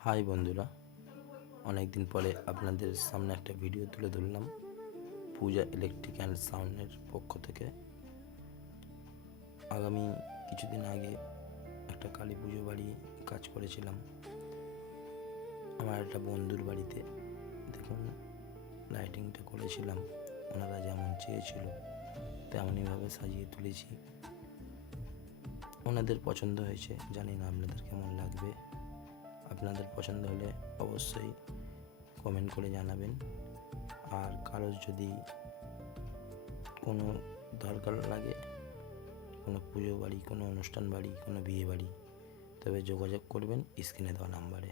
High বন্ধুরা, অনেক দিন পরে আপনাদের সামনে একটা ভিডিও তুলে ধরলাম পূজা ইলেকট্রিক অ্যান্ড সাউন্ডের পক্ষ থেকে। আগামী কিছুদিন আগে একটা কালী পুজো বাড়ি কাজ করেছিলাম আমার একটা বন্ধুর বাড়িতে। দেখুন, লাইটিংটা করেছিলাম ওনারা যেমন চেয়েছিল তেমনইভাবে সাজিয়ে তুলেছি। ওনাদের পছন্দ হয়েছে, জানি না আপনাদের কেমন লাগবে। আপনাদের পছন্দ হলে অবশ্যই কমেন্ট করে জানাবেন। আর কারোর যদি কোনো দরকার লাগে, কোনো পুজো বাড়ি, কোনো অনুষ্ঠান বাড়ি, কোনো বিয়ে বাড়ি, তবে যোগাযোগ করবেন স্ক্রিনে দেওয়া নাম্বারে।